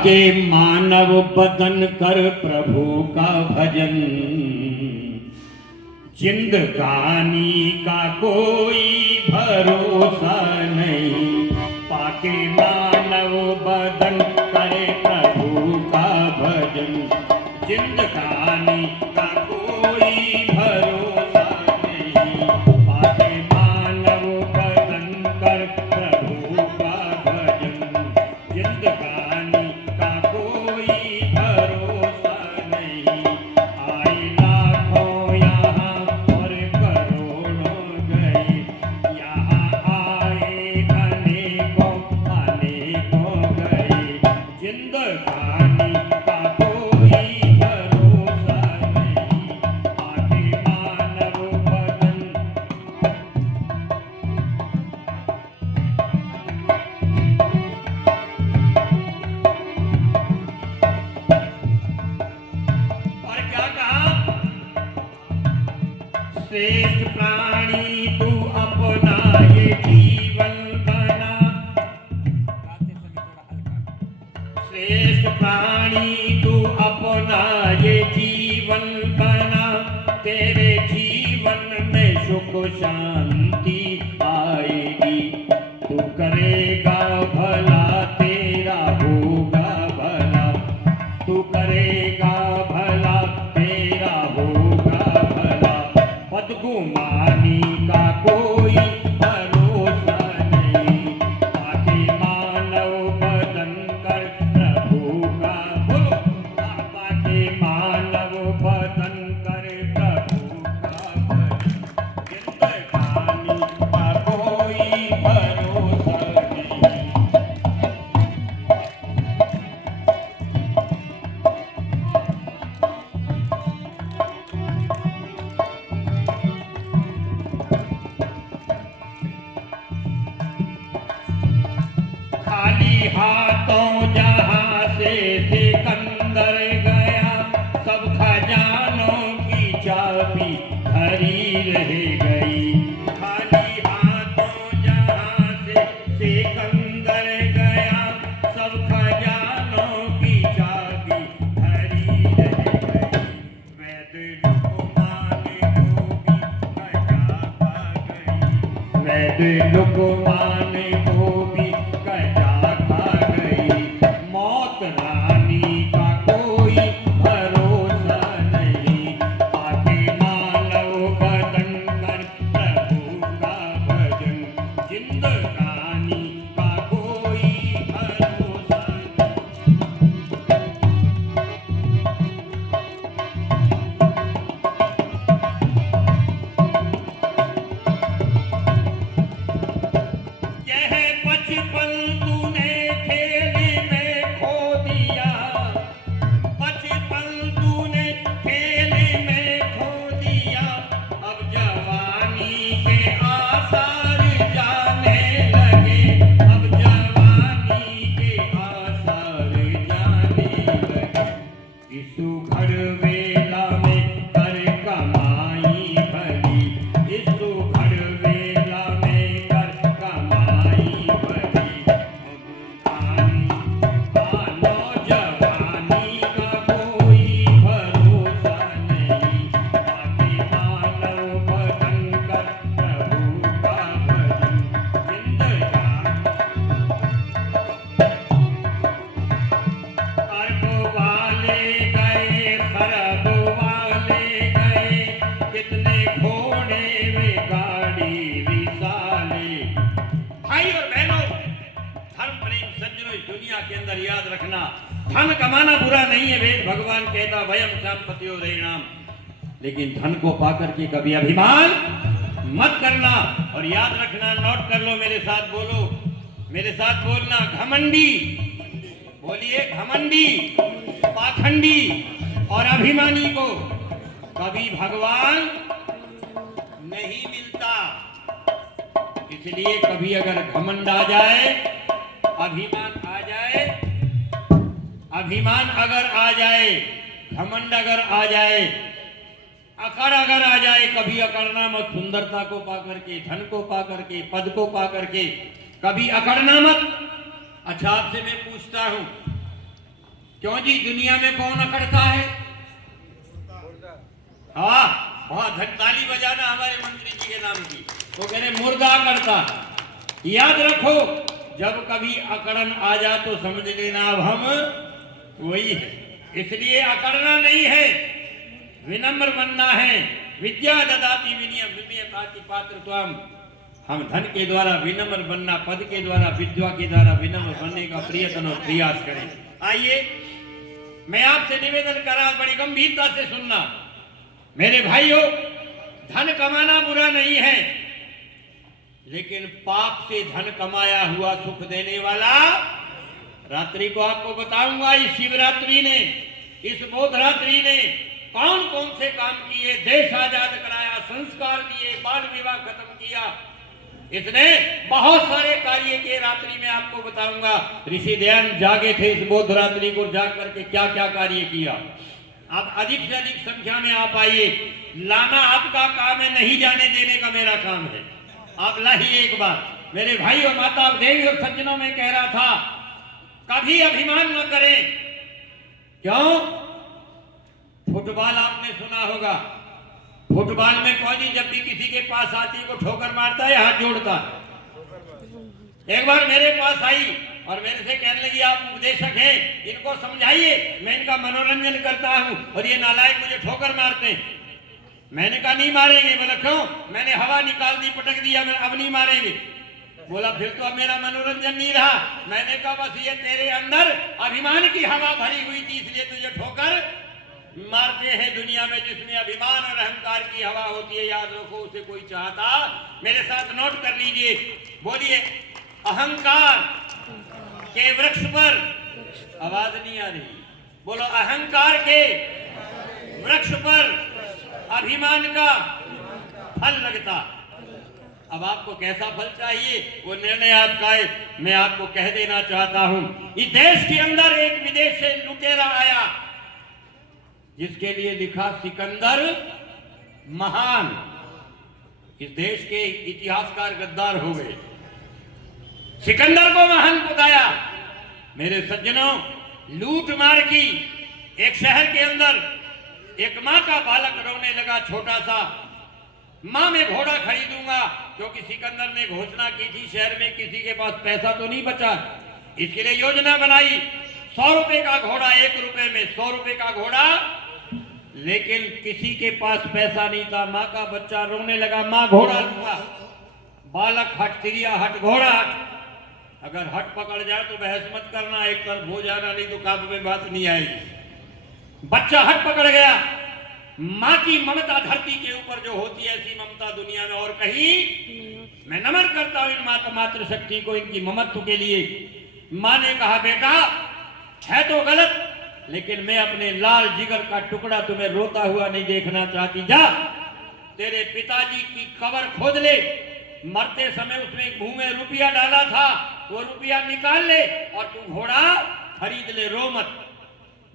पाके मानव बदन कर प्रभु का भजन, जिंदगानी का कोई भरोसा नहीं। पाके मानव बदन करे प्रभु का भजन, जिंदगानी का कोई भरोसा नहीं। पाके मानव बदन कर प्रभु का भजन, जिंदगानी का कोई भरोसा नहीं। आए लाखों यहाँ और करोड़ों गए, यहाँ आए अनेकों अनेकों गए, जिंदगानी का कोई भरोसा नहीं। आगे मानव बदन और क्या कहा, श्रेष्ठ प्राणी तू अपना ये जीवन बना। श्रेष्ठ प्राणी तू अपना ये जीवन बना, तेरे जीवन में सुख शांति आएगी। तू करेगा भला तेरा होगा भला, तू करेगा भला तेरा होगा भला। बदगुमानी का कोई भरोसा नहीं। पाके मानव बदन कर प्रभु का बोलो, पाके मानव बदन कर प्रभु का भजन, जिंदगानी का कोई भरोसा नहीं। खाली हाथों जहां से सिकंदर गया, सब खजानों की चाबी भरी रह गई। खाली हाथों जहां से सिकंदर गया, सब खजानों की चाबी भरी रह गई। वैद लुकमान को भी कजा खा गई, वैद लुकमान को भी कजा खा गई। मौत रानी का कोई भरोसा नहीं। पाके मानव बदन कर प्रभु का भजन, जिंदगानी का कोई भरोसा नहीं। यह बचपन तूने खेल में खो दिया, बचपन तूने खेल में खो दिया। अब जवानी के आसार जाने लगे, अब जवानी के आसार जाने लगे। इस घर वेला में कर कमाई भली, इस घर वेला में कर कमाई भली। अब नौजवानी का कोई भरोसा नहीं। पाके मानव बदन कर प्रभु का भजन, जिंदगानी अरब वाले गए खरब वाले गए, कितने घोड़े वे गाड़ी विशाले। भाई और बहनों, धर्म प्रेम सज्जनों, इस दुनिया के अंदर याद रखना, धन कमाना बुरा नहीं है। वेद भगवान कहता वयम संपत्तियो रैणाम, लेकिन धन को पाकर के कभी अभिमान मत करना। और याद रखना, नोट कर लो, मेरे साथ बोलो, मेरे साथ बोलना, घमंडी, बोलिए, घमंडी, पाखंडी और अभिमानी को कभी भगवान नहीं मिलता। इसलिए कभी अगर घमंड आ जाए, अभिमान आ जाए, अभिमान अगर आ जाए, घमंड अगर आ जाए, अकड़ अगर आ जाए, कभी अकड़ना मत। सुंदरता को पाकर के, धन को पाकर के, पद को पाकर के कभी अकड़ना मत। अच्छा, आपसे मैं पूछता हूं, क्यों जी, दुनिया में कौन अकड़ता है? हाँ, बहुत ताली बजाना हमारे मंत्री जी के नाम की। वो कह रहे मुर्दा अकड़ता। याद रखो, जब कभी अकड़न आ जा तो समझ लेना अब हम वही है। इसलिए अकड़ना नहीं है, विनम्र बनना है। विद्या ददाति विनयम विनयताति पात्रत्वम। हम धन के द्वारा विनम्र बनना, पद के द्वारा, विद्या के द्वारा विनम्र बनने का प्रयत्न और प्रयास करें। आइए, मैं आपसे निवेदन कर रहा, बड़ी गंभीरता से सुनना। मेरे भाइयों, धन कमाना बुरा नहीं है, लेकिन पाप से धन कमाया हुआ सुख देने वाला, रात्रि को आपको बताऊंगा, इस शिवरात्रि ने, इस बोध रात्रि ने कौन कौन से काम किए। देश आजाद कराया, संस्कार दिए, बाल विवाह खत्म किया, इसने बहुत सारे कार्य किए। रात्रि में आपको बताऊंगा। ऋषि दयानंद जागे थे इस बोध रात्रि को, जाग करके क्या क्या कार्य किया। आप अधिक से अधिक संख्या में आप आइए। लाना आपका काम है, नहीं जाने देने का मेरा काम है। आप लाइए एक बार। मेरे भाई और माता और देवी और सज्जनों में कह रहा था, कभी अभिमान न करें। क्यों? फुटबॉल आपने सुना होगा। फुटबॉल में कौन जब भी किसी के पास आती को ठोकर मारता है, हाथ जोड़ता है। एक बार मेरे पास आई और मेरे से कहने लगी, आप उपदेशक हैं, इनको समझाइए, मैं इनका मनोरंजन करता हूं और ये नालायक मुझे ठोकर मारते हैं। मैंने कहा नहीं मारेंगे। बोला क्यों? मैंने हवा निकाल दी, पटक दिया, मैं अब नहीं मारेंगे। बोला फिर तो अब मेरा मनोरंजन नहीं रहा। मैंने कहा बस ये तेरे अंदर अभिमान की हवा भरी हुई थी, इसलिए तुझे ठोकर मारते हैं। दुनिया में जिसमें अभिमान और अहंकार की हवा होती है, याद रखो, उसे कोई चाहता। मेरे साथ नोट कर लीजिए, बोलिए, अहंकार के वृक्ष पर, आवाज नहीं आ रही, बोलो, अहंकार के वृक्ष पर अभिमान का फल लगता। अब आपको कैसा फल चाहिए, वो निर्णय आपका है। मैं आपको कह देना चाहता हूं, इस देश के अंदर एक विदेश से लुटेरा आया, जिसके लिए लिखा सिकंदर महान। इस देश के इतिहासकार गद्दार हो गए, सिकंदर को महान बताया। मेरे सज्जनों, लूट मार की। एक शहर के अंदर एक मां का बालक रोने लगा, छोटा सा। मां, मैं घोड़ा खरीदूंगा, क्योंकि सिकंदर ने घोषणा की थी शहर में किसी के पास पैसा तो नहीं बचा। इसके लिए योजना बनाई, 100 रुपए का घोड़ा, 1 रुपए में 100 रुपए का घोड़ा। लेकिन किसी के पास पैसा नहीं था। मां का बच्चा रोने लगा, मां घोड़ा लूंगा। बालक हट, तिरिया हट, घोड़ा हट। अगर हट पकड़ जाए तो बहस मत करना, एक तरफ हो जाना, नहीं तो काबू में बात नहीं आएगी। बच्चा हट पकड़ गया। मां की ममता धरती के ऊपर जो होती है, ऐसी ममता दुनिया में और कहीं। मैं नमन करता हूं इन माता मातृ शक्ति को, इनकी ममत्व के लिए। मां ने कहा, बेटा है तो गलत, लेकिन मैं अपने लाल जिगर का टुकड़ा तुम्हें रोता हुआ नहीं देखना चाहती। जा, तेरे पिताजी की कब्र खोद ले, मरते समय उसमें मुंह में रुपया डाला था, वो रुपया निकाल ले और तू घोड़ा खरीद ले, रो मत।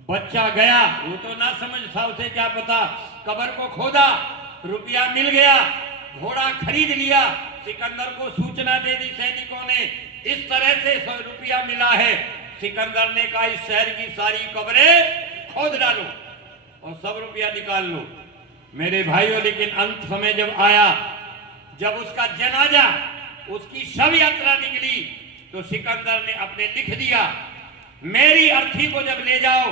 बच्चा गया, वो तो ना समझ था, उसे क्या पता। कब्र को खोदा, रुपया मिल गया, घोड़ा खरीद लिया। सिकंदर को सूचना दे दी सैनिकों ने, इस तरह से 100 रुपया मिला है। सिकंदर ने कहा, इस शहर की सारी कब्रें खोद डालो और सब रुपया निकाल लो। मेरे भाइयों, लेकिन अंत समय जब आया, जब उसका जनाजा, उसकी शव यात्रा निकली, तो सिकंदर ने अपने लिख दिया, मेरी अर्थी को जब ले जाओ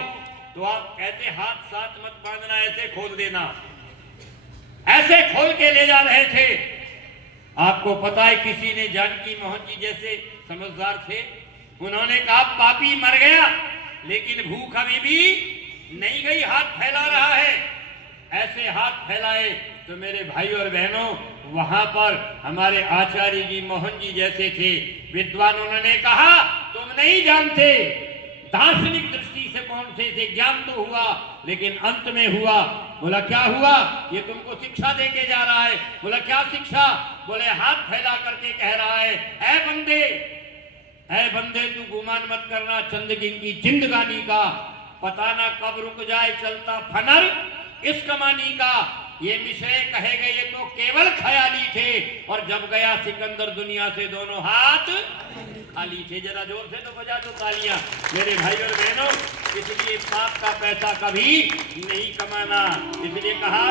तो आप कहते हाथ साथ मत बांधना, ऐसे खोल देना। ऐसे खोल के ले जा रहे थे। आपको पता है, किसी ने, जानकी मोहन जी जैसे समझदार थे, उन्होंने कहा पापी मर गया, लेकिन भूख अभी भी नहीं गई, हाथ फैला रहा है। ऐसे हाथ फैलाए तो मेरे भाइयों और बहनों, वहां पर हमारे आचार्य जी, मोहन जी जैसे थे विद्वान, उन्होंने कहा, तुम नहीं जानते, दार्शनिक दृष्टि से कौन से ज्ञान तो हुआ, लेकिन अंत में हुआ। बोला क्या हुआ? ये तुमको शिक्षा दे के जा रहा है। बोला क्या शिक्षा? बोले हाथ फैला करके कह रहा है, ऐ बंदे तू गुमान मत करना चंदगिन की जिंदगानी का, पता ना कब रुक जाए चलता फनर इस कमानी का। ये विषय कहे गए ये तो केवल ख्याली थे, और जब गया सिकंदर दुनिया से दोनों हाथ खाली थे। जरा जोर से तो बजा दो तालियां मेरे भाई और बहनों। इसलिए पाप का पैसा कभी नहीं कमाना। इसलिए कहा